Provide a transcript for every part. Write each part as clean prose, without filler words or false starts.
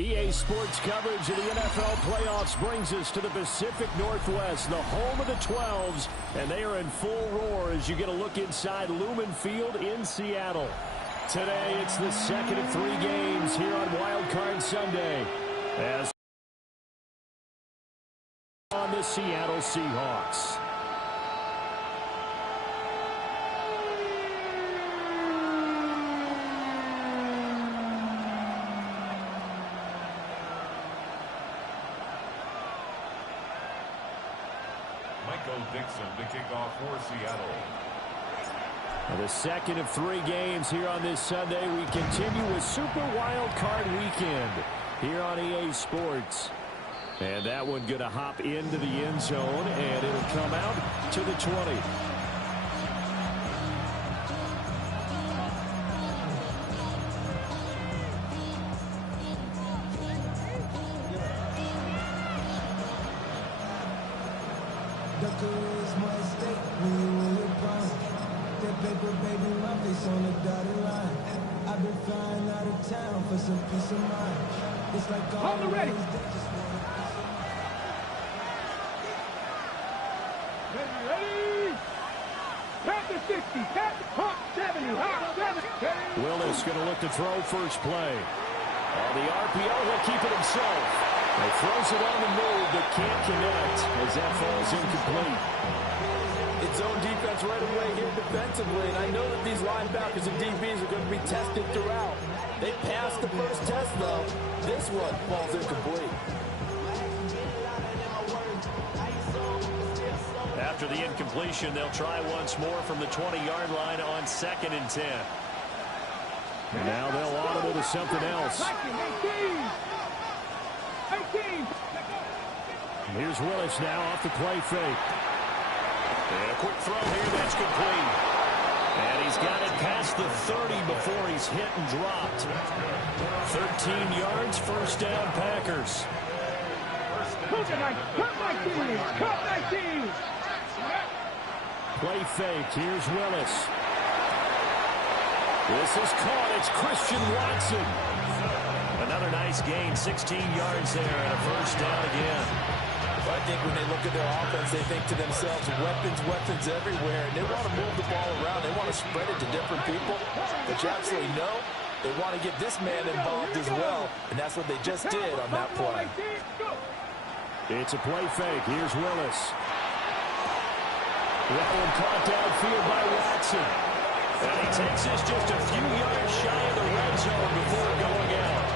EA Sports coverage of the NFL playoffs brings us to the Pacific Northwest, the home of the 12s, and they are in full roar as you get a look inside Lumen Field in Seattle. Today, it's the second of 3 games here on Wild Card Sunday as on the Seattle Seahawks. Dixon to kick off for Seattle. The second of 3 games here on this Sunday. We continue with Super Wild Card Weekend here on EA Sports. And that one going to hop into the end zone, and it'll come out to the 20. Hold it ready. Ready. Pat the 60. Pat the pump 70. Hop 70. Willis going to look to throw first play. On the RPO, he'll keep it himself. He throws it on the move, but can't connect as that falls incomplete. It's zone defense right away here defensively, and I know that these linebackers and DBs are going to be tested throughout. They passed the first test, though. This one falls incomplete. After the incompletion, they'll try once more from the 20-yard line on 2nd and 10. And now they'll audible to something else. 18. Here's Willis now off the play fake. And a quick throw here, that's complete. And he's got it past the 30 before he's hit and dropped. 13 yards, first down, Packers. Play fake, here's Willis. This is caught, it's Christian Watson. Another nice gain, 16 yards there, and a first down again. I think when they look at their offense, they think to themselves, weapons everywhere, and they want to move the ball around. They want to spread it to different people. But you absolutely know they want to get this man involved as well, and that's what they just did on that play. It's a play fake. Here's Willis. That one caught downfield by Watson. And he takes this just a few yards shy of the red zone before going out.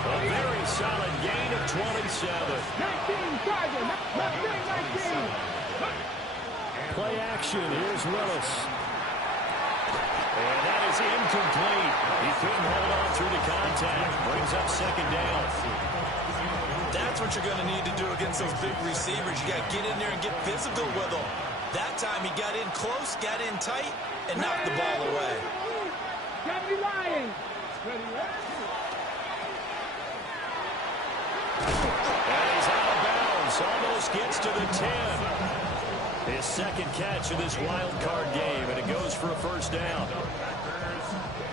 A very solid gain of 27. 19, Tiger, 19. Play action. Here's Willis. And that is incomplete. He couldn't hold on through the contact. Brings up 2nd down. That's what you're going to need to do against those big receivers. You got to get in there and get physical with them. That time he got in close, got in tight, and knocked the ball away. Got me lying. And he's out of bounds. Almost gets to the 10. His 2nd catch of this wild card game, and it goes for a first down.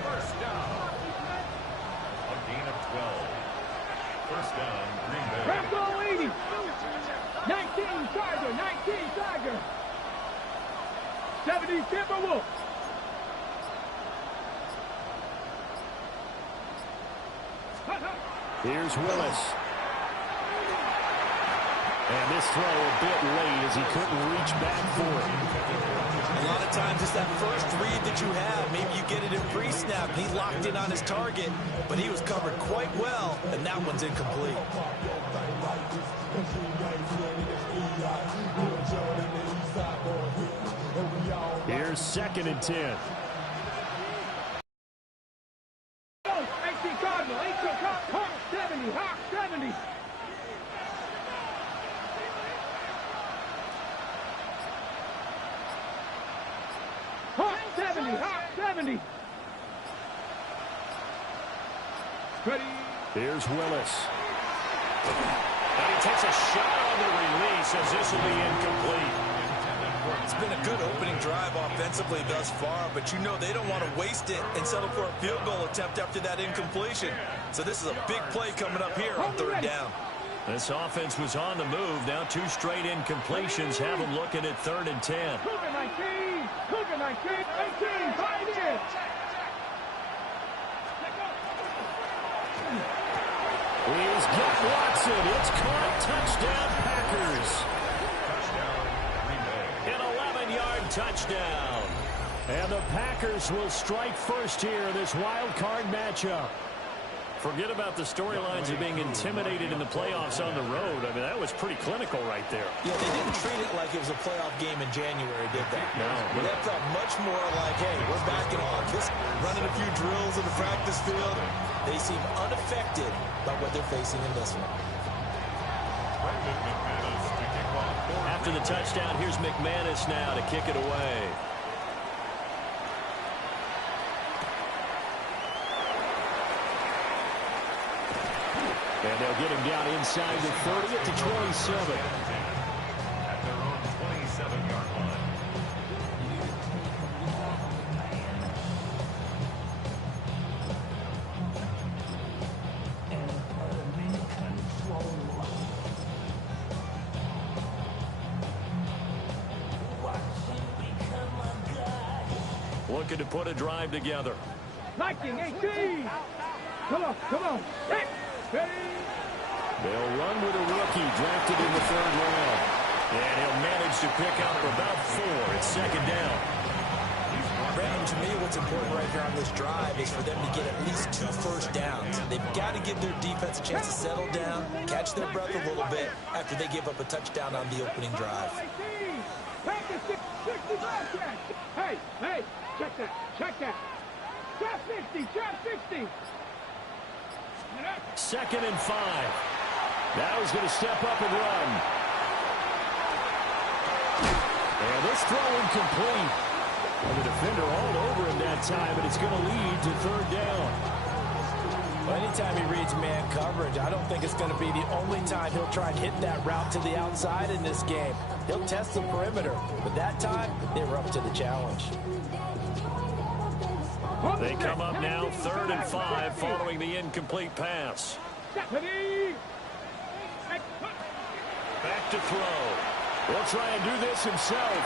First down. A gain of 12. First down, Green Bay. Rambo 80. 19, Tiger, 19, Tiger. 70, Timberwolves. Here's Willis. And this throw a bit late as he couldn't reach back for it. A lot of times it's that first read that you have. Maybe you get it in pre-snap. He locked in on his target, but he was covered quite well, and that one's incomplete. Here's 2nd and 10. Hawk 70, Hawk 70. Hawk 70, Hawk 70. Ready. Here's Willis. And he takes a shot on the release as this will be incomplete. It's been a good opening drive offensively thus far, but you know they don't want to waste it and settle for a field goal attempt after that incompletion. So this is a big play coming up here on third down. This offense was on the move. Now 2 straight incompletions have them looking at 3rd and 10. Cougar 19, Cougar 19, 18, 5 in. He's got Watson. It's caught. Touchdown, Packers. An 11-yard touchdown. And the Packers will strike first here in this wild card matchup. Forget about the storylines of being intimidated in the playoffs on the road. I mean, that was pretty clinical right there. Yeah, they didn't treat it like it was a playoff game in January, did they? No. That felt much more like, hey, we're backing off. This running a few drills in the practice field. They seem unaffected by what they're facing in this one. After the touchdown, here's McManus now to kick it away. And they'll get him down inside the 30 at the 27. At their own 27-yard line. Looking to put a drive together. 19, 18. Come on, come on. Ready. They'll run with a rookie drafted in the 3rd round. And he'll manage to pick up about 4. It's 2nd down. Brandon, to me, what's important right here on this drive is for them to get at least 2 first downs. They've got to give their defense a chance to settle down, catch their breath a little bit after they give up a touchdown on the opening drive. Hey, hey, check that, check that. Drop 60, drop 60. 2nd and 5. Now he's going to step up and run. And this throw incomplete. And the defender all over him that time, and it's going to lead to 3rd down. Well, anytime he reads man coverage, I don't think it's going to be the only time he'll try and hit that route to the outside in this game. He'll test the perimeter, but that time, they were up to the challenge. They come up now 3rd and 5 following the incomplete pass. Back to throw. He'll try and do this himself.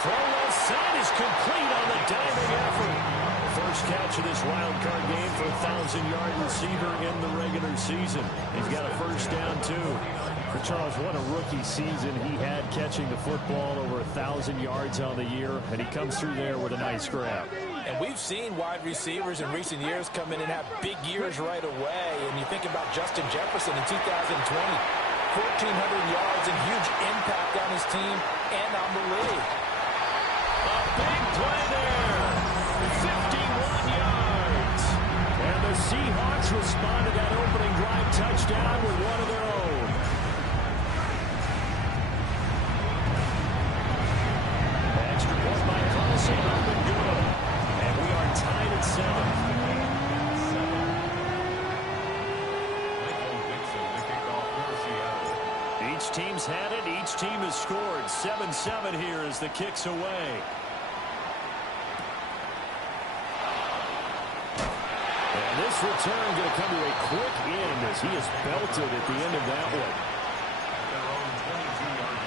Throw left side is complete on the diving effort. First catch of this wild card game for a 1,000-yard receiver in the regular season. He's got a first down, too. For Charles, what a rookie season he had catching the football, over 1,000 yards on the year, and he comes through there with a nice grab. And we've seen wide receivers in recent years come in and have big years right away. And you think about Justin Jefferson in 2020, 1,400 yards and huge impact on his team and on the league. A big play there. 51 yards. And the Seahawks respond to that opening drive touchdown with one of their own. Extra point by Carlson, up and good. And we are tied at 7. Each team's had it. Each team has scored. 7-7 here as the kick's away. And this return going to come to a quick end as he is belted at the end of that one. Their own 22-yard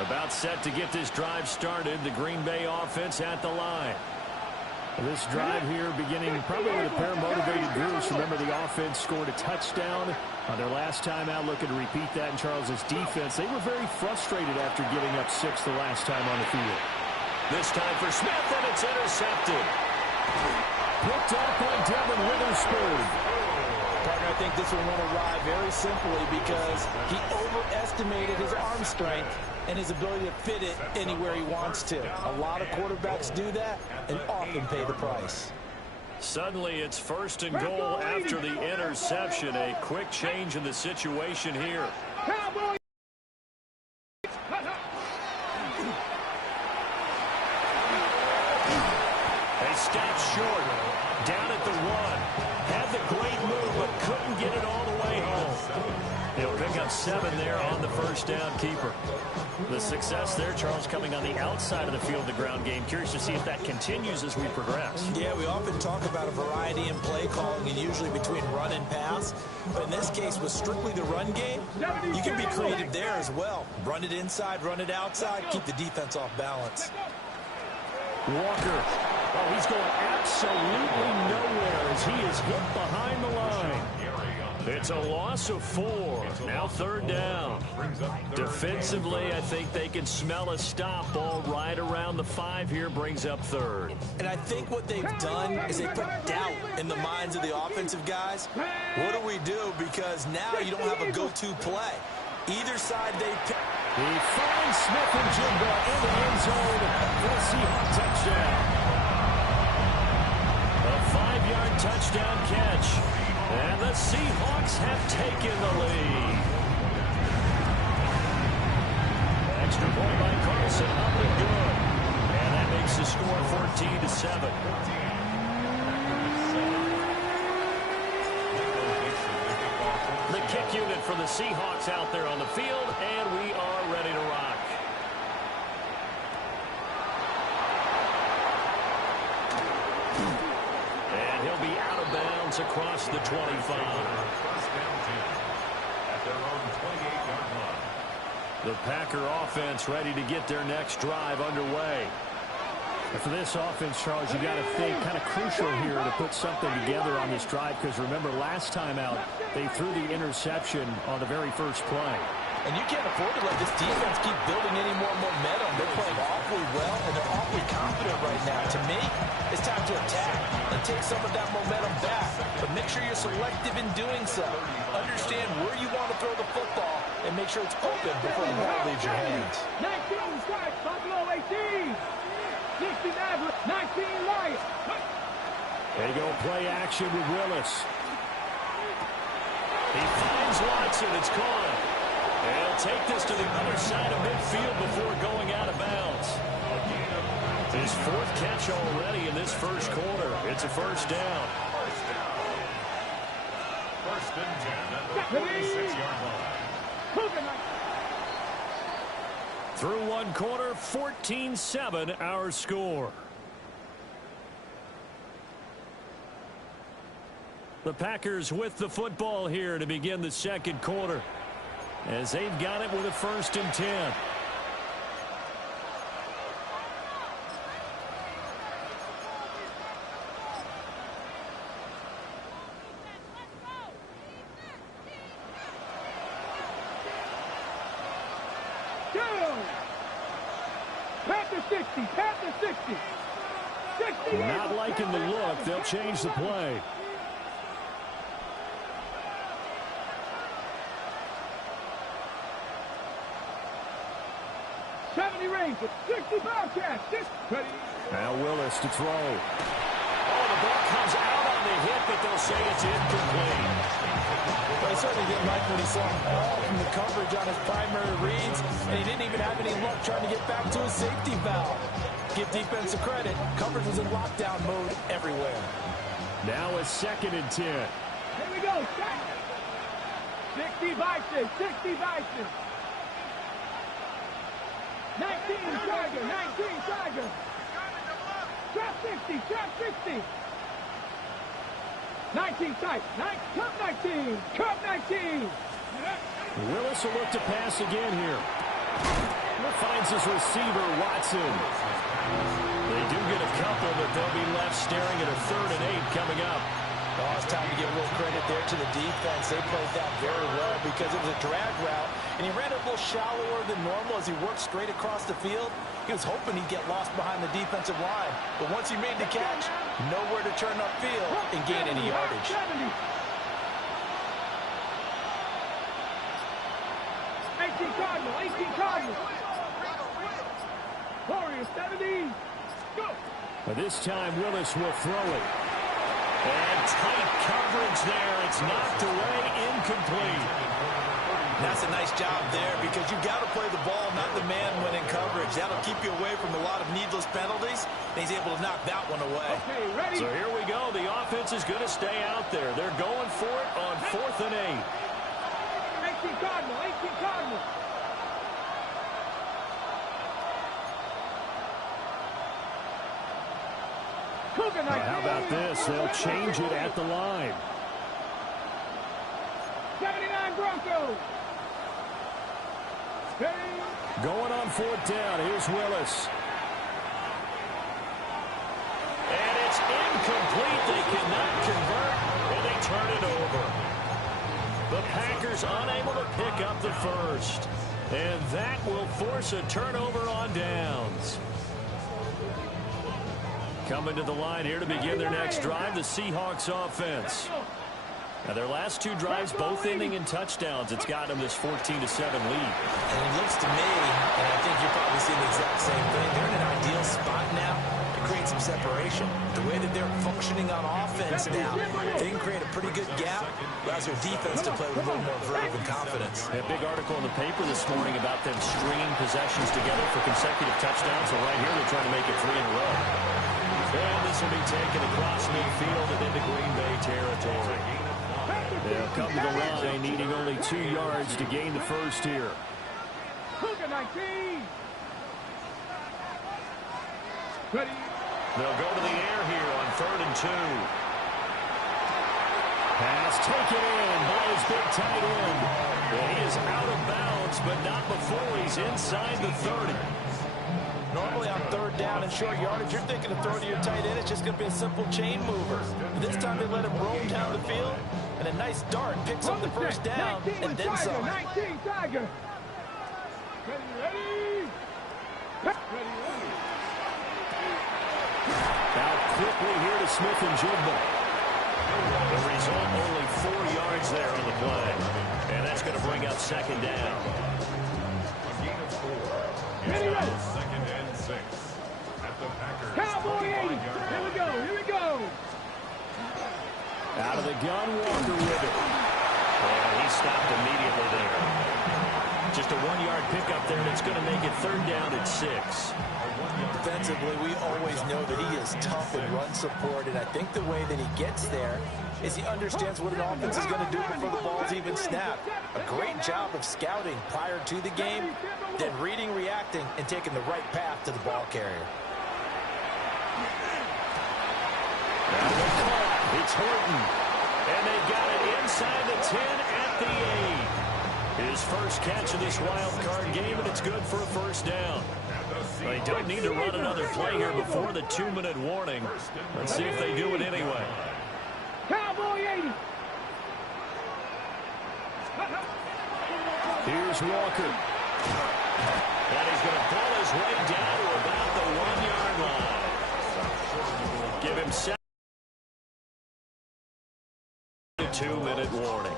line. About set to get this drive started. The Green Bay offense at the line. This drive here beginning probably with a pair of motivated groups. Remember, the offense scored a touchdown on their last time out, looking to repeat that in Charles's defense. They were very frustrated after giving up 6 the last time on the field. This time for Smith, and it's intercepted. Picked up by Devin Witherspoon. Partner, I think this one won't arrive very simply because he overestimated his arm strength and his ability to fit it anywhere he wants to. A lot of quarterbacks do that and often pay the price. Suddenly it's 1st and goal after the interception. A quick change in the situation here. They stop short. Down at the 1. Had the great move, but couldn't get it all the way home. He'll pick up 7 there on the first down keeper. The success there, Charles, coming on the outside of the field, the ground game. Curious to see if that continues as we progress. Yeah, we often talk about a variety in play calling and usually between run and pass. But in this case, with strictly the run game, you can be creative there as well. Run it inside, run it outside, keep the defense off balance. Walker. Oh, he's going absolutely nowhere as he is hit behind the line. It's a loss of 4. Now 3rd down. Defensively, I think they can smell a stop. Ball right around the 5 here, brings up 3rd. And I think what they've done is they put doubt in the minds of the offensive guys. What do we do? Because now you don't have a go-to play. Either side they pick. He finds Smith and Jigba in the end zone for a Seahawks touchdown. A 5-yard touchdown catch. And the Seahawks have taken the lead. Extra point by Carlson, up and good. And that makes the score 14-7. The kick unit for the Seahawks out there on the field, and we are ready to rock. And he'll be out of bounds across the 25. The Packer offense ready to get their next drive underway. For this offense, Charles, you got to think kind of crucial here to put something together on this drive, because remember last time out they threw the interception on the very first play. And you can't afford to let this defense keep building any more momentum. They're playing awfully well, and they're awfully confident right now. To me, it's time to attack and take some of that momentum back. But make sure you're selective in doing so. Understand where you want to throw the football and make sure it's open before the ball leaves your hands. 19 strikes, Buffalo 18. 60 Maverick, 19 Lions. They go play action with Willis. He finds Watson. It's caught. And he'll take this to the other side of midfield before going out of bounds. His 4th catch already in this first quarter. It's a first down. First and 10 at the 46-yard line. Through 1 quarter, 14-7 our score. The Packers with the football here to begin the second quarter, as they've got it with a 1st and 10. Panther 60, Panther 60. 60. Not liking the look. They'll change the play. Rangers, 65 catch. Now Willis to throw. Oh, the ball comes out on the hit, but they'll say it's incomplete. Well, he certainly didn't like what he saw all from the coverage on his primary reads, and he didn't even have any luck trying to get back to his safety valve. Give defense a credit. Coverage was in lockdown mode everywhere. Now a 2nd and 10. Here we go. 60 Bison, 60 Bison. 19 Tiger, 19 Tiger. Trap 60, trap 60. 19 tight, Cup 19, Cup 19. Willis will look to pass again here. Finds his receiver, Watson. They do get a couple, but they'll be left staring at a 3rd and 8 coming up. Oh, it's time to give a little credit there to the defense. They played that very well because it was a drag route, and he ran it a little shallower than normal as he worked straight across the field. He was hoping he'd get lost behind the defensive line, but once he made the catch, nowhere to turn upfield and gain any yardage. 18 Cardinal, 18 Cardinal. Warriors 70. Go. But this time Willis will throw it. And tight coverage there. It's knocked away, incomplete. That's a nice job there because you've got to play the ball, not the man when in coverage. That'll keep you away from a lot of needless penalties. And he's able to knock that one away. Okay, ready? So here we go. The offense is going to stay out there. They're going for it on 4th and 8. 18 Cardinal, 18 Cardinal. How about this? They'll change it at the line. 79 Broncos. Going on 4th down. Here's Willis. And it's incomplete. They cannot convert, and they turn it over. The Packers unable to pick up the first. And that will force a turnover on downs. Coming to the line here to begin their next drive, the Seahawks offense. Now, their last 2 drives, both ending in touchdowns. It's got them this 14-7 lead. And it looks to me, and I think you're probably seeing the exact same thing, they're in an ideal spot now to create some separation. The way that they're functioning on offense now, they can create a pretty good gap, allows their defense to play with a little more verve and confidence. A big article in the paper this morning about them stringing possessions together for consecutive touchdowns. So right here, they're trying to make it 3 in a row. And this will be taken across midfield and into Green Bay territory. They'll come to the line, needing only 2 yards to gain the first here. Cougar 19. Ready? They'll go to the air here on 3rd and 2. Pass taken in by his big tight end. And he is out of bounds, but not before he's inside the 30. Normally on 3rd down and short yardage, you're thinking of throwing to your tight end. It's just going to be a simple chain mover. This time they let him roam down the field, and a nice dart picks up the first down, and then some. 19 Tiger. Ready? Now quickly here to Smith and Jigba. The result, only 4 yards there on the play. And that's going to bring up 2nd down. Ready? 2nd and 6. At the Packers. Cowboy 80. Here we go. Out of the gun, Walker with it. And he stopped immediately there. Just a 1-yard pickup there, and it's going to make it 3rd down at 6. Defensively, we always know that he is tough in run support, and I think the way that he gets there is he understands what an offense is going to do before the ball's even snapped. A great job of scouting prior to the game, then reading, reacting, and taking the right path to the ball carrier. It's Horton, and they got it inside the 10 at the 8. His first catch of this wild card game, and it's good for a first down. They don't need to run another play here before the 2-minute warning. Let's see if they do it anyway. Cowboy 80. Here's Walker. And he's going to pull his way down to about the 1-yard line. Give him 7. 2-minute warning.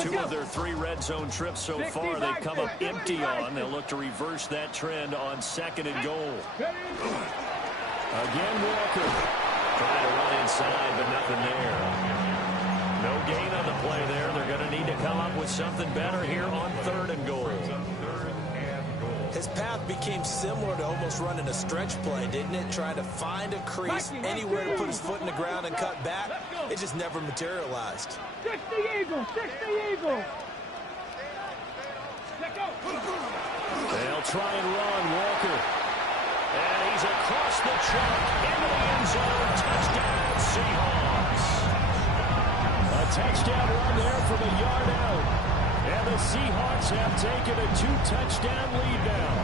Two of their 3 red zone trips so far, they've come up empty on. They'll look to reverse that trend on 2nd and goal. Again, Walker. Trying to run inside, but nothing there. No gain on the play there. They're going to need to come up with something better here on 3rd and goal. His path became similar to almost running a stretch play, didn't it? Trying to find a crease, anywhere to put his foot in the ground and cut back. It just never materialized. 60 Eagles, 60 Eagles. They'll try and run Walker. And he's across the track into the end zone. Touchdown, Seahawks. A touchdown run there from a yard out. And the Seahawks have taken a 2-touchdown lead now.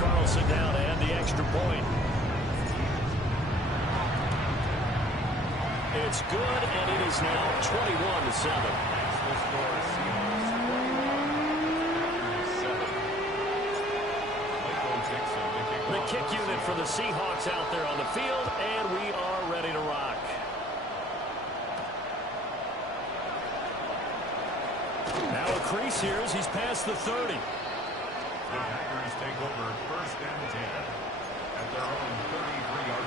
Carlson down to add the extra point. It's good, and it is now 21-7. The kick unit for the Seahawks out there on the field, and we are ready to rock. They'll crease here as he's past the 30. The Packers take over 1st and 10 at their own 33-yard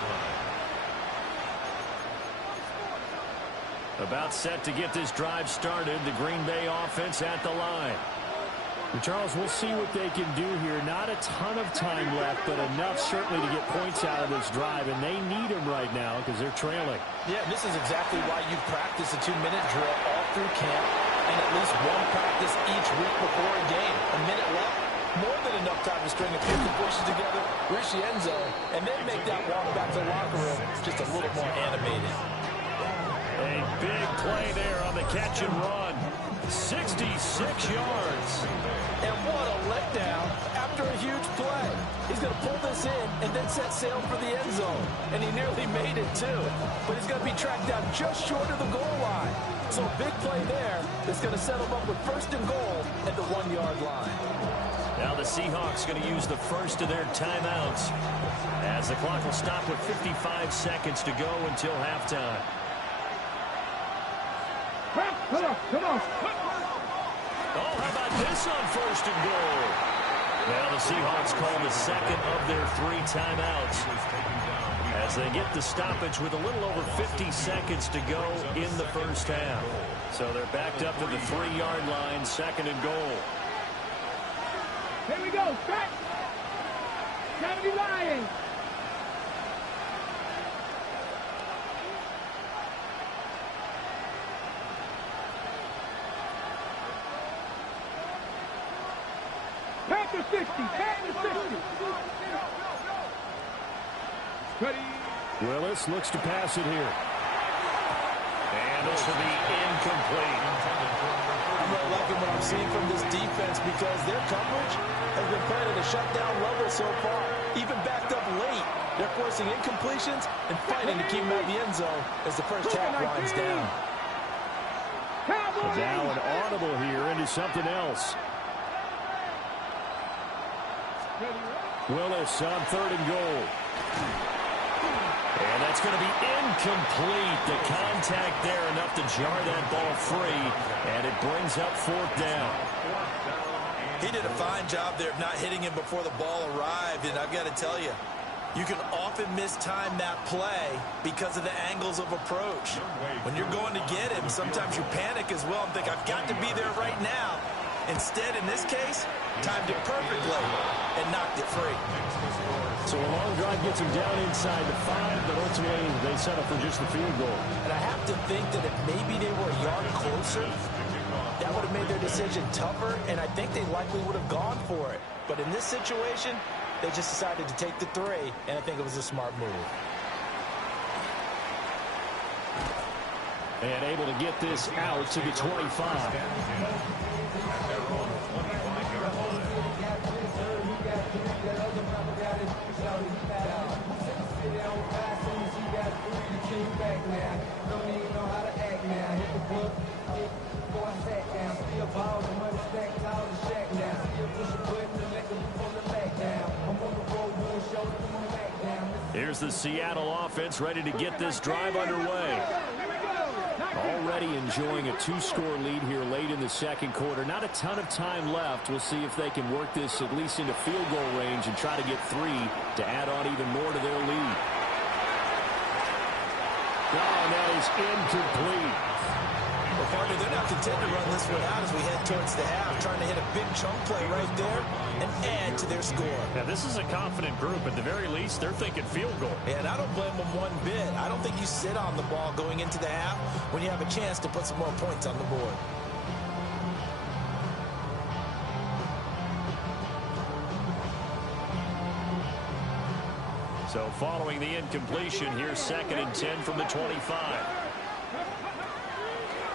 line. About set to get this drive started. The Green Bay offense at the line. And Charles, we'll see what they can do here. Not a ton of time left, but enough certainly to get points out of this drive, and they need them right now because they're trailing. Yeah, this is exactly why you practice a 2-minute drill all through camp and at least one practice each week before a game. A minute left, more than enough time to string a few completions together, reach the end zone, and then make that walk back to the locker room just a little more animated. A big play there on the catch and run. 66 yards. And what a letdown after a huge play. He's going to pull this in and then set sail for the end zone. And he nearly made it, too. But he's going to be tracked down just short of the goal line. So a big play there is going to set him up with 1st and goal at the 1-yard line. Now the Seahawks going to use the first of their timeouts as the clock will stop with 55 seconds to go until halftime. Come on. Oh, how about this on 1st and goal? Now the Seahawks call the second of their 3 timeouts as they get the stoppage with a little over 50 seconds to go in the first half. So they're backed up to the 3-yard line, 2nd and goal. Here we go. Back. 70 Lions. Packers 60. Packers 60. Ready. Willis looks to pass it here. And this will be incomplete. I'm really liking what I'm seeing from this defense because their coverage has been playing at a shutdown level so far. Even backed up late, they're forcing incompletions and fighting to keep them out of the end zone as the first half winds down. Now an audible here into something else. Willis on 3rd and goal. And that's going to be incomplete. The contact there enough to jar that ball free. And it brings up 4th down. He did a fine job there of not hitting him before the ball arrived. And I've got to tell you, you can often mistime that play because of the angles of approach. When you're going to get him, sometimes you panic as well and think, I've got to be there right now. Instead, in this case, timed it perfectly and knocked it free. So a long drive gets them down inside the 5, but ultimately they settle for just the field goal. And I have to think that if maybe they were a yard closer, that would have made their decision tougher, and I think they likely would have gone for it. But in this situation, they just decided to take the 3, and I think it was a smart move. And able to get this out to the 25. Here's the Seattle offense ready to get this drive underway. Already enjoying a 2-score lead here late in the 2nd quarter. Not a ton of time left. We'll see if they can work this at least into field goal range and try to get 3 to add on even more to their lead. Oh, that is incomplete. Well, partner, they're not content to run this one out as we head towards the half, trying to hit a big chunk play right there and add to their score. Yeah, this is a confident group. At the very least, they're thinking field goal. And I don't blame them one bit. I don't think you sit on the ball going into the half when you have a chance to put some more points on the board. So following the incompletion, here's 2nd and 10 from the 25.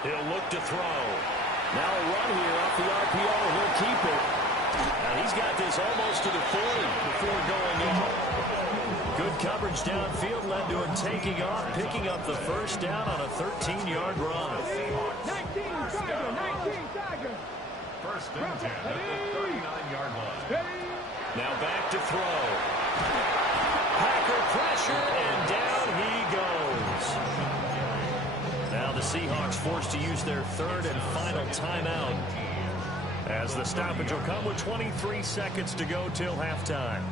He'll look to throw. Now a run here off the RPO. He'll keep it. Now he's got this almost to the 40 before going in. Good coverage downfield led to him taking off, picking up the 1st down on a 13-yard run. 19 Tiger. 1st and 10 at the 39-yard line. Now back to throw. Packer pressure, and down he goes. Now the Seahawks forced to use their 3rd and final timeout As the stoppage will come with 23 seconds to go till halftime.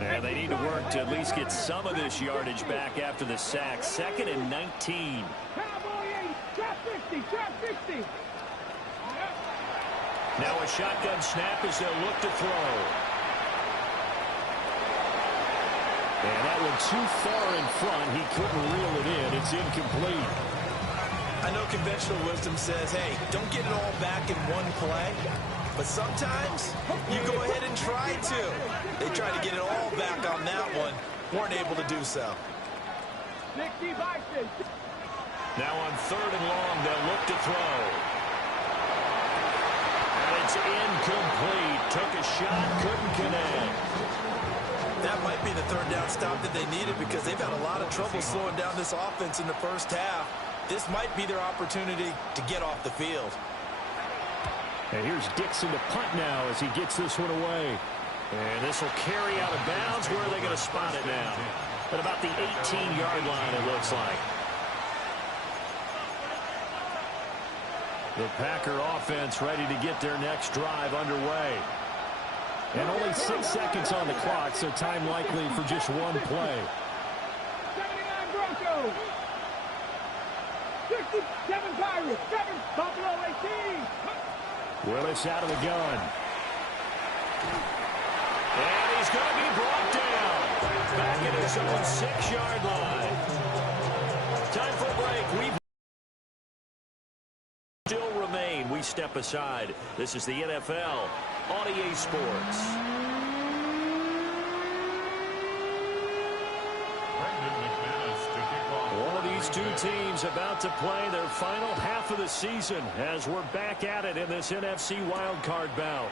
And they need to work to at least get some of this yardage back after the sack. 2nd and 19. Now a shotgun snap as they'll look to throw. And that one too far in front. He couldn't reel it in. It's incomplete. I know conventional wisdom says, hey, don't get it all back in one play. But sometimes you go ahead and try to. They tried to get it all back on that one. Weren't able to do so. Now on 3rd and long, they'll look to throw. And it's incomplete. Took a shot, couldn't connect. That might be the 3rd down stop that they needed because they've had a lot of trouble slowing down this offense in the first half. This might be their opportunity to get off the field. And here's Dixon to punt now as he gets this one away. And this will carry out of bounds. Where are they going to spot it now? At about the 18-yard line, it looks like. The Packer offense ready to get their next drive underway. And only 6 seconds on the clock, so time likely for just one play. 79 Broncos. 67 Pirates. 7 Buffalo 18. Willis out of the gun. And he's going to be brought down. Back at his own 6-yard line. Time for a break. We still remain. We step aside. This is the NFL on EA Sports. One of these two teams about to play their final half of the season as we're back at it in this NFC wildcard bout.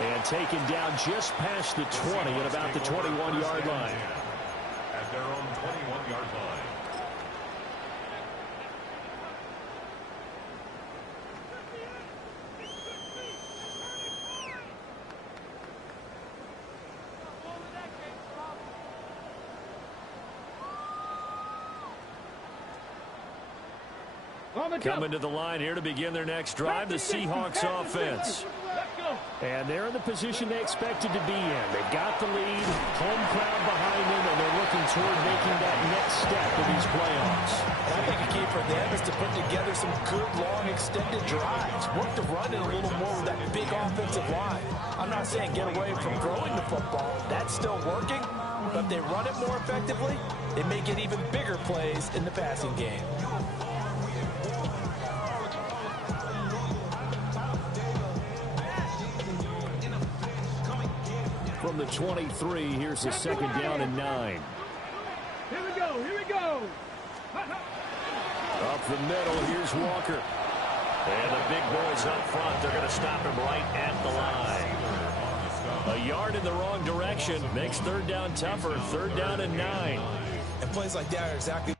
And taken down just past the 20 at about the 21-yard line. At their own 21-yard line. Coming to the line here to begin their next drive, the Seahawks offense. And they're in the position they expected to be in. They've got the lead, home crowd behind them, and they're looking toward making that next step in these playoffs. I think the key for them is to put together some good, long, extended drives. Work the run in a little more with that big offensive line. I'm not saying get away from throwing the football. That's still working. But if they run it more effectively, it may get even bigger plays in the passing game. From the 23, here's the 2nd down and 9. Here we go, here we go. Up the middle, here's Walker. And the big boys up front, they're going to stop him right at the line. A yard in the wrong direction makes 3rd down tougher. 3rd down and 9. And plays like that are exactly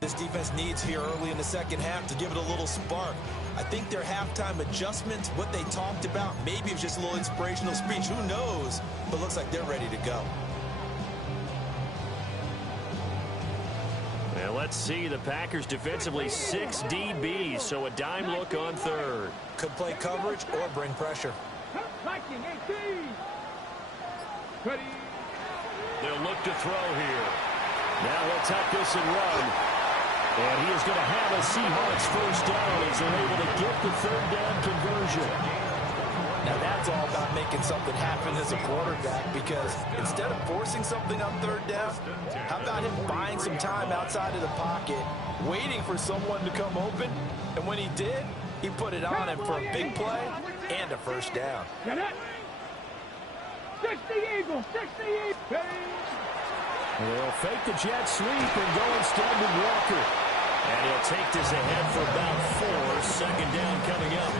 this defense needs here early in the second half to give it a little spark. I think their halftime adjustments, what they talked about, maybe it was just a little inspirational speech. Who knows? But looks like they're ready to go. Well, let's see. The Packers defensively 6 DBs, so a dime look on 3rd. Could play coverage or bring pressure. Viking 18. Ready. They'll look to throw here. Now he'll tuck this and run. And he is going to have a Seahawks 1st down as they're able to get the 3rd down conversion. Now that's all about making something happen as a quarterback, because instead of forcing something on 3rd down, how about him buying some time outside of the pocket, waiting for someone to come open, and when he did, he put it on him for a big play and a 1st down. 60 Eagles, 60 Eagles. They'll fake the jet sweep and go instead with Walker. And he'll take this ahead for about 4. 2nd down coming up.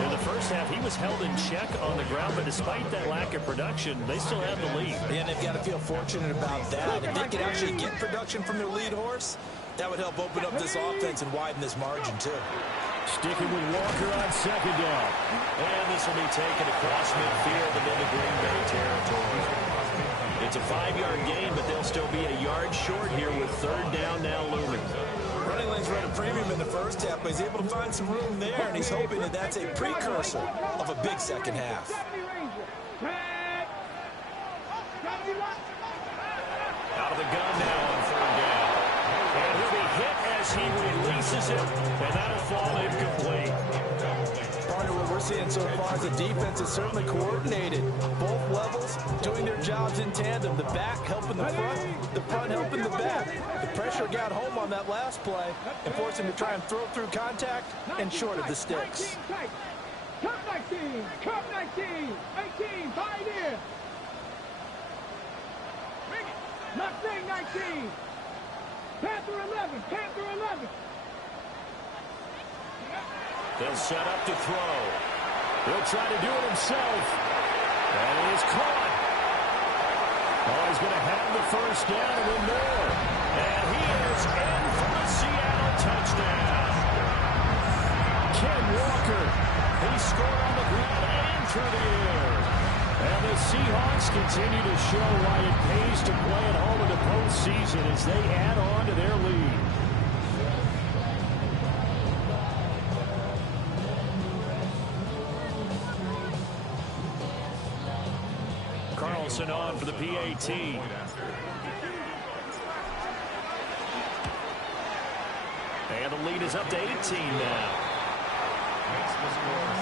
In the first half, he was held in check on the ground, but despite that lack of production, they still have the lead. And they've got to feel fortunate about that. If they can actually get production from their lead horse, that would help open up this offense and widen this margin, too. Sticking with Walker on 2nd down. And this will be taken across midfield and into Green Bay territory. It's a 5-yard gain, but they'll still be a yard short here with third down now looming. Running lanes run a premium in the first half, but he's able to find some room there, and he's hoping that that's a precursor of a big second half. Out of the gun now on third down. And he'll be hit as he releases it, and that'll fall incomplete. Part of what we're seeing so far is the defense is certainly coordinated. Both levels doing their jobs in tandem. The back helping the front helping the back. The pressure got home on that last play and forced him to try and throw through contact and short of the sticks. Cup 19, Cup 19, 18, fight in. Mustang 19, Panther 11, Panther 11. They'll set up to throw. He'll try to do it himself. And he is caught. Oh, he's going to have the first down and then more. And he is in for the Seattle touchdown. Ken Walker. He scored on the ground and through the air. And the Seahawks continue to show why it pays to play at home in the postseason as they add on to their lead. Carlson on for the PAT. And the lead is up to 18 now. Makes the score.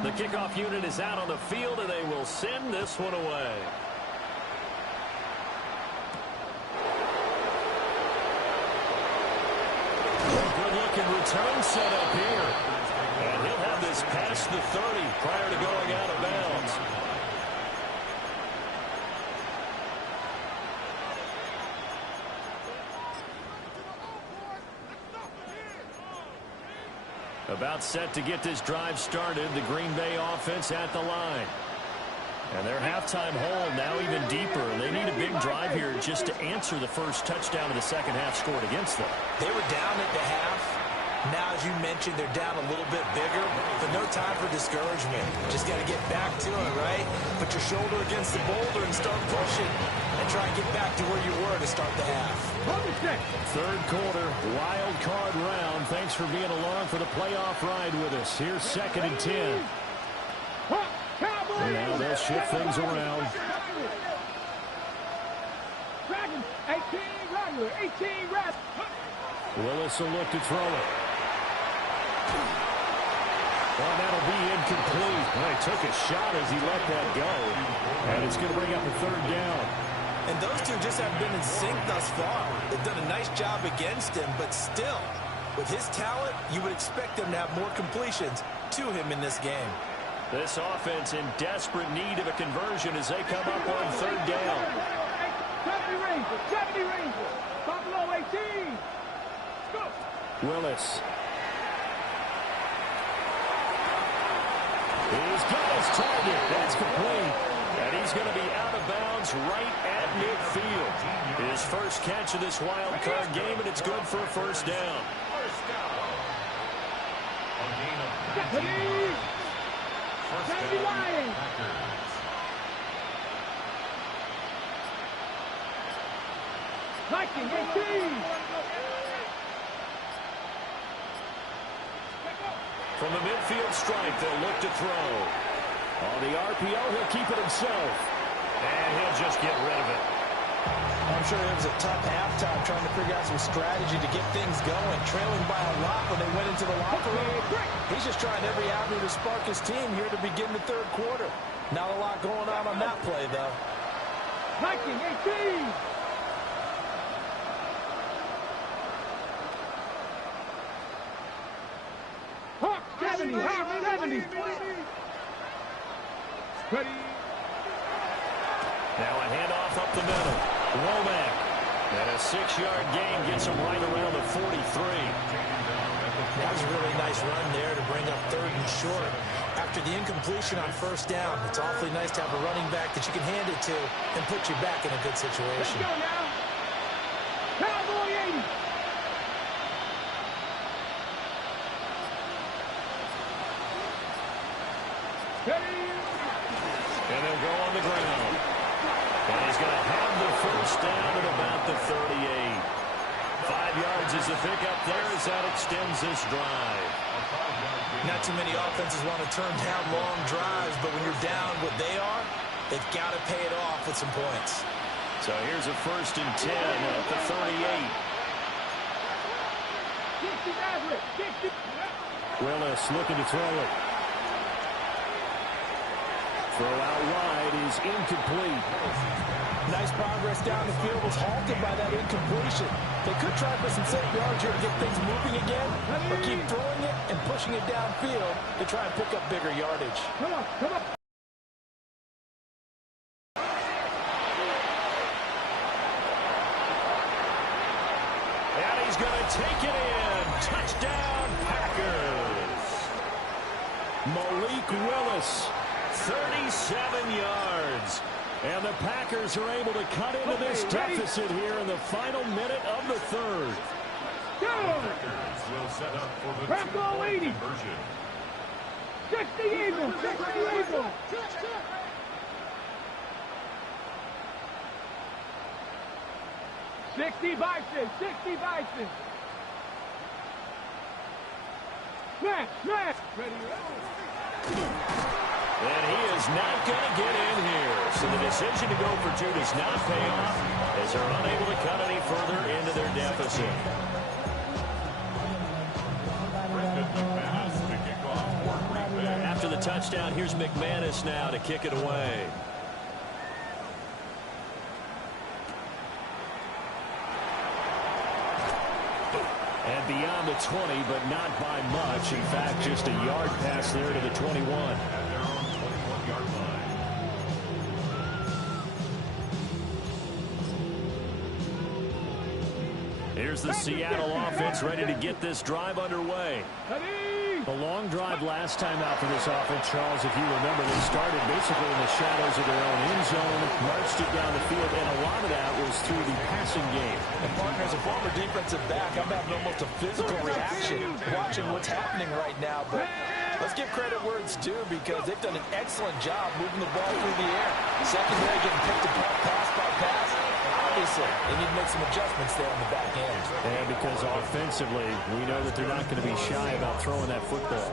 The kickoff unit is out on the field, and they will send this one away. Good-looking return set up here. And he'll have this past the 30 prior to going out of bounds. About set to get this drive started, the Green Bay offense at the line. And their halftime hole now even deeper. They need a big drive here just to answer the first touchdown of the second half scored against them. They were down at the half. Now, as you mentioned, they're down a little bit bigger, but no time for discouragement. Just got to get back to it, right? Put your shoulder against the boulder and start pushing and try and get back to where you were to start the half. Third quarter, wild card round. Thanks for being along for the playoff ride with us. Here's 2nd and 10. And now they'll shift things around. Dragons, 18 regular, 18 red. Willis will look to throw it. Well, that'll be incomplete. Well, he took a shot as he let that go. And it's going to bring up a third down. And those two just haven't been in sync thus far. They've done a nice job against him, but still, with his talent, you would expect them to have more completions to him in this game. This offense in desperate need of a conversion as they come up on third down. 70 Rangers, Buffalo 18. Go. Willis. He's got his target. That's complete. And he's going to be out of bounds right at midfield. His first catch of this wild card game, and it's good for a first down. Viking 18. From the midfield stripe, they'll look to throw. On the RPO, he'll keep it himself. And he'll just get rid of it. I'm sure it was a tough halftime trying to figure out some strategy to get things going, trailing by a lot when they went into the locker room. He's just trying every avenue to spark his team here to begin the third quarter. Not a lot going on that play, though. Viking 18. Hawk 70, Hawk 70. Ready. Now a handoff up the middle. Womack. And a 6-yard gain gets him right around the 43. That was a really nice run there to bring up 3rd and short. After the incompletion on 1st down, it's awfully nice to have a running back that you can hand it to and put you back in a good situation. Let's go now. Cowboy 80. And they'll go on the ground. And he's going to have the 1st down at about the 38. 5 yards is the pickup there as that extends this drive. Not too many offenses want to turn down long drives, but when you're down what they are, they've got to pay it off with some points. So here's a 1st and 10 at the 38. 60 Maverick. 60. Willis looking to throw it. Throw out wide is incomplete. Nice progress down the field was halted by that incompletion. They could try for some safe yards here to get things moving again, or keep throwing it and pushing it downfield to try and pick up bigger yardage. Come on, come on. And he's going to take it in. Touchdown, Packers. Malik Willis, 37 yards. And the Packers are able to cut into this deficit here in the final minute of the 3rd. Packers will set up for the Bravo 80. conversion. 60 Eagles. 60 Eagles. 60 Bison. 60 Bison. Smash, smash. Ready, And he is not going to get in here. So the decision to go for 2 does not pay off as they're unable to cut any further into their deficit. After the touchdown, here's McManus now to kick it away. And beyond the 20, but not by much. In fact, just a yard pass there to the 21. Here's the Seattle offense ready to get this drive underway. A long drive last time out for this offense, Charles. If you remember, they started basically in the shadows of their own end zone, marched it down the field, and a lot of that was through the passing game. And partner, as a former defensive back, I'm having almost a physical reaction watching what's happening right now. But let's give credit where it's due because they've done an excellent job moving the ball through the air. Secondary getting picked apart pass by pass. Obviously, they need to make some adjustments there on the back end. And because offensively, we know that they're not going to be shy about throwing that football.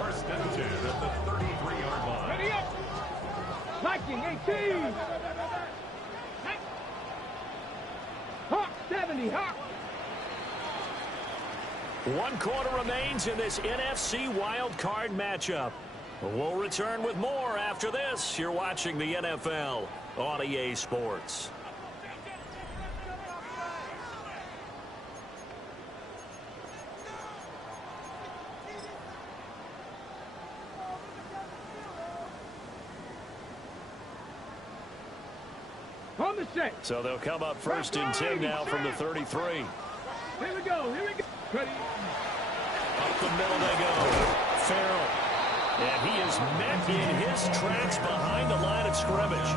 1st and 10 at the 33-yard line. Ready up. Viking 18. Hawk 70. Hawk. 1 quarter remains in this NFC wild card matchup. We'll return with more after this. You're watching the NFL on EA Sports. On the set. So they'll come up 1st and 10 now from the 33. Here we go. Here we go. Ready. Up the middle they go. Farrell. And he is met in his tracks behind the line of scrimmage.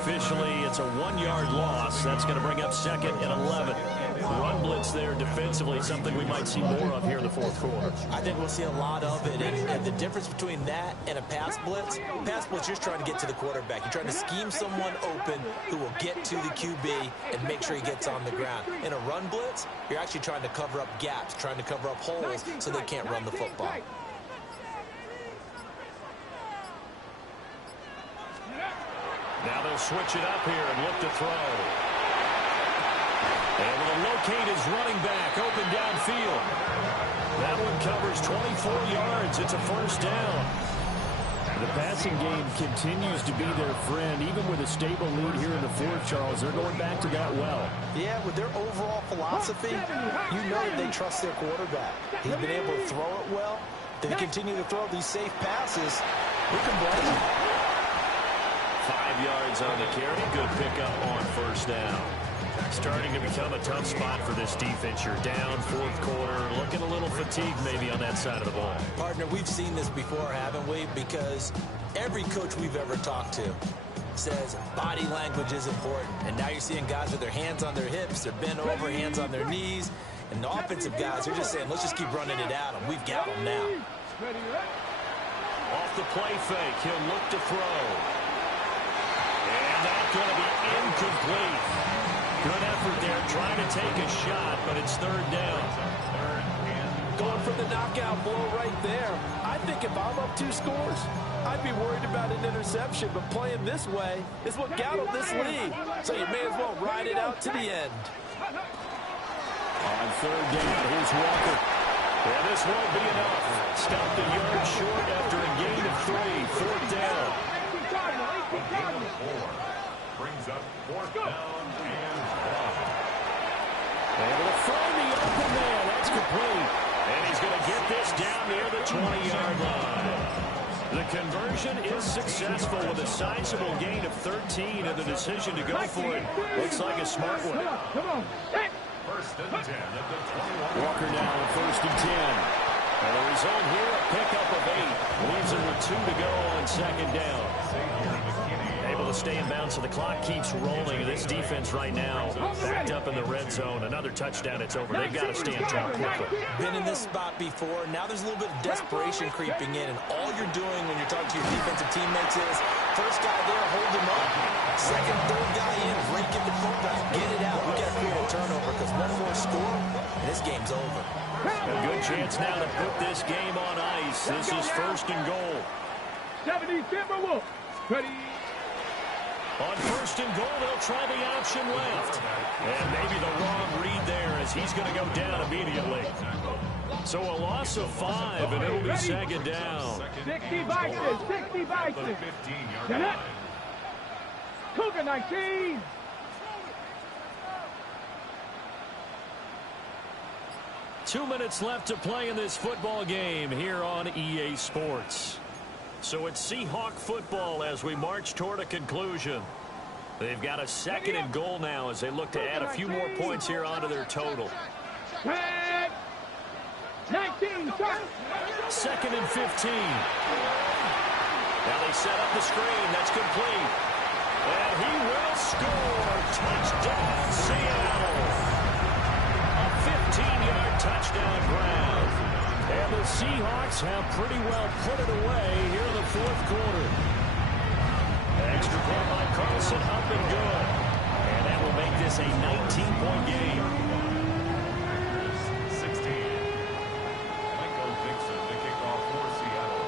Officially, it's a 1-yard loss. That's going to bring up 2nd and 11. Run blitz there defensively, something we might see more of here in the 4th quarter. I think we'll see a lot of it. And the difference between that and a pass blitz, you're just trying to get to the quarterback. You're trying to scheme someone open who will get to the QB and make sure he gets on the ground. In a run blitz, you're actually trying to cover up gaps, trying to cover up holes so they can't run the football. Now they'll switch it up here and look to throw. And will locate his running back open downfield. That one covers 24 yards. It's a 1st down. The passing game continues to be their friend. Even with a stable lead here in the 4th, Charles, they're going back to that well. Yeah, with their overall philosophy, you know that they trust their quarterback. He's been able to throw it well. They continue to throw these safe passes. Who can blame them? 5 yards on the carry. Good pickup on 1st down. Starting to become a tough spot for this defense. You're down fourth quarter, looking a little fatigued maybe on that side of the ball. Partner, we've seen this before, haven't we? Because every coach we've ever talked to says body language is important. And now you're seeing guys with their hands on their hips, they're bent over, hands on their knees. And the offensive guys, they're just saying, let's just keep running it at them. We've got them now. Off the play fake, he'll look to throw. And that's going to be incomplete. Good effort there, trying to take a shot, but it's third down. Going for the knockout blow right there. I think if I'm up 2 scores, I'd be worried about an interception, but playing this way is what got him this lead. So you may as well ride it out to the end. On third down, here's Walker. Yeah, this won't be enough. Stopped a yard short after a gain of 3. Fourth down. Brings up fourth down and 1. Able to find the open man. That's complete. And he's going to get this down near the 20-yard line. The conversion is successful with a sizable gain of 13, and the decision to go for it looks like a smart one. First and 10 at the 21. Walker now with first and 10. And the result here, a pickup of 8. Leaves him with 2 to go on second down. Able to stay in bounds, so the clock keeps rolling. This defense right now backed up in the red zone. Another touchdown, it's over. They've got to stay on top quickly. Been in this spot before. Now there's a little bit of desperation creeping in, and all you're doing when you're talking to your defensive teammates is first guy there, hold him up. Second, third guy in, break it the football, get it out. We got to create a turnover because one more score, and this game's over. A good chance now to put this game on ice. This is first and goal. 70 Timberwolves. Ready. On first and goal, they'll try the option left. And maybe the wrong read there as he's going to go down immediately. So a loss of 5, and it'll be second down. 60 Vikings. 60 Vikings. Cougar 19. Two minutes left to play in this football game here on EA Sports. So it's Seahawk football as we march toward a conclusion. They've got a second and goal now as they look to add a few more points here onto their total. 19, second and 15. Now they set up the screen. That's complete. And he will score. Touchdown, Seattle. A 15-yard touchdown grab. And the Seahawks have pretty well put it away here in the fourth quarter. Extra point by Carlson, up and good. And that will make this a 19-point game. 16. Michael Dixon to kick off for Seattle.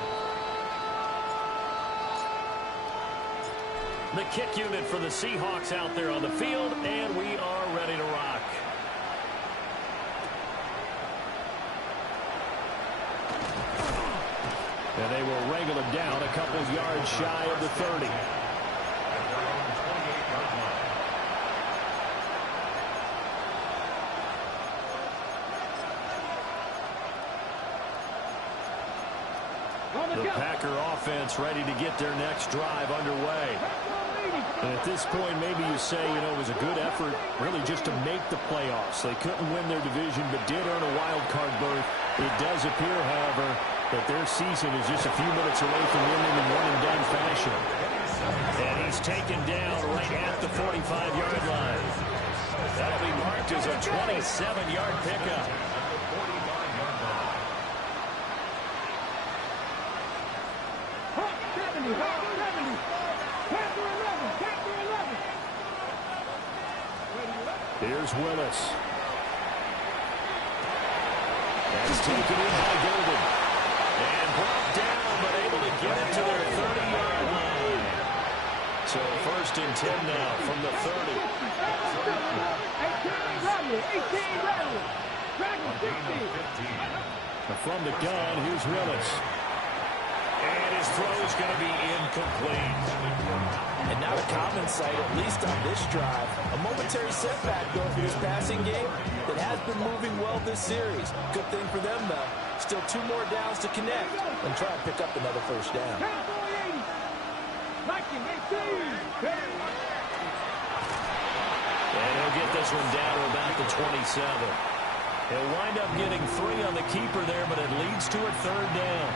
The kick unit for the Seahawks out there on the field, and we are ready to rock. And they will wrangle him down a couple yards shy of the 30. The Packer offense ready to get their next drive underway. And at this point, maybe you say, it was a good effort really just to make the playoffs. They couldn't win their division, but did earn a wild card berth. It does appear, however, that their season is just a few minutes away from winning in one-and-done fashion. And he's taken down right at the 45-yard line. That'll be marked as a 27-yard pickup. Here's Willis. That's taken in by Golden. And brought down, but able to get it to their 30-yard line. So first and 10 now from the 30. 18 from the gun, here's Willis. And his throw is going to be incomplete. And not a common sight, at least on this drive. A momentary setback, though, for this passing game that has been moving well this series. Good thing for them, though. Still 2 more downs to connect and try and pick up another first down. And he'll get this one down to about the 27. He'll wind up getting 3 on the keeper there, but it leads to a 3rd down.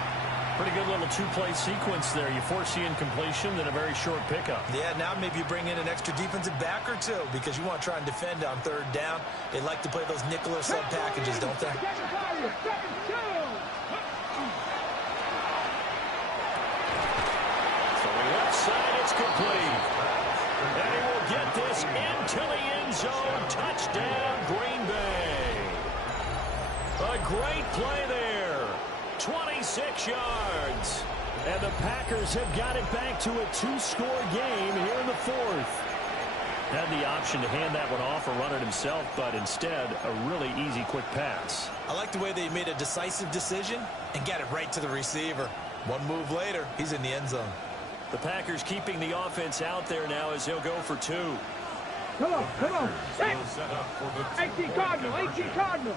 Pretty good little 2-play sequence there. You force the incompletion, then a very short pickup. Yeah, now maybe you bring in an extra defensive back or 2 because you want to try and defend on 3rd down. They like to play those nickel or sub packages, don't they? From the left side, it's complete. And he will get this into the end zone. Touchdown, Green Bay. A great play there. 26 yards. And the Packers have got it back to a 2-score game here in the 4th. Had the option to hand that one off or run it himself, but instead, a really easy, quick pass. I like the way they made a decisive decision and got it right to the receiver. One move later, he's in the end zone. The Packers keeping the offense out there now as they'll go for 2. Come on, come on. Hey. Set up for the 18 Cardinal, 18 Cardinal.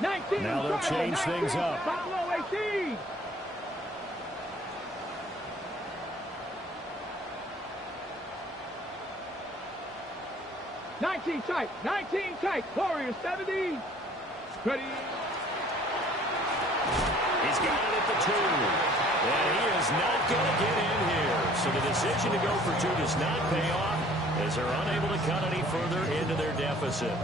19. Now they'll change 19, things up. Buffalo 18. Nineteen tight, Warriors 70. Ready. He's got it at the 2. And he is not going to get in here. So the decision to go for 2 does not pay off as they're unable to cut any further into their deficit.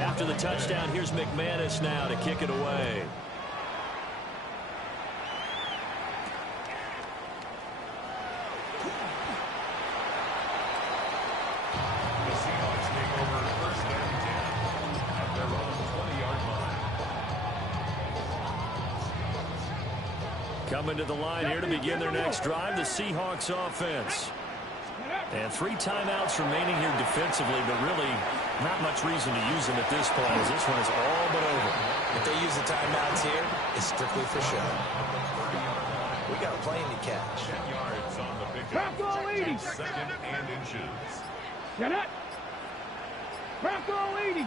After the touchdown, here's McManus now to kick it away. The Seahawks take over 1st and 10 at their own 20-yard line. Coming to the line here to begin their next drive, the Seahawks offense. And 3 timeouts remaining here defensively, but really not much reason to use them at this point as this one is all but over. If they use the timeouts here, it's strictly for show. We got a plane to catch. 10 yards on the big Bronco 80. 2nd and inches. Get it. Bronco 80.